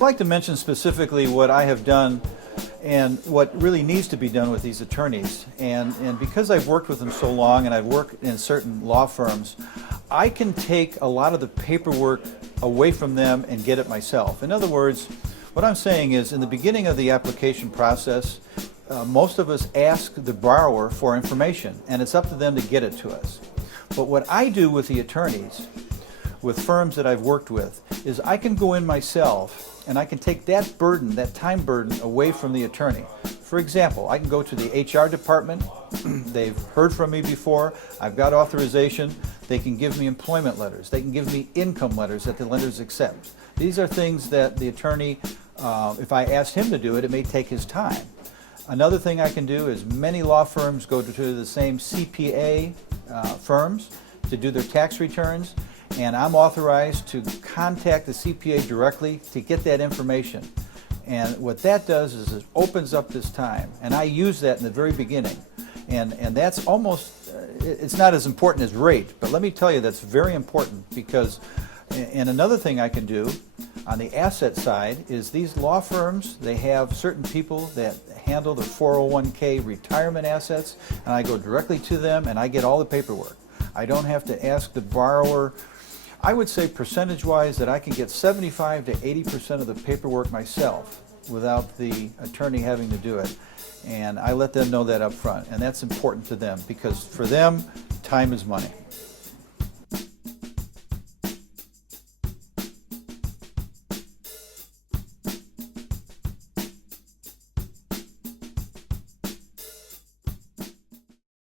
like to mention specifically what I have done and what really needs to be done with these attorneys. And because I've worked with them so long and I've worked in certain law firms, I can take a lot of the paperwork away from them and get it myself. In other words, what I'm saying is in the beginning of the application process, most of us ask the borrower for information, and it's up to them to get it to us. But what I do with the attorneys, with firms that I've worked with, is I can go in myself and I can take that burden, that time burden, away from the attorney. For example, I can go to the HR department. They've heard from me before. I've got authorization. They can give me employment letters. They can give me income letters that the lenders accept. These are things that the attorney, if I asked him to do it, it may take his time. Another thing I can do is many law firms go to the same CPA firms to do their tax returns, and I'm authorized to contact the CPA directly to get that information. And what that does is it opens up this time, and I use that in the very beginning. And that's almost, it's not as important as rate, but let me tell you that's very important because, and another thing I can do on the asset side is these law firms, they have certain people that handle their 401k retirement assets, and I go directly to them and I get all the paperwork. I don't have to ask the borrower. I would say percentage-wise that I can get 75 to 80% of the paperwork myself without the attorney having to do it. And I let them know that up front, and that's important to them because for them, time is money.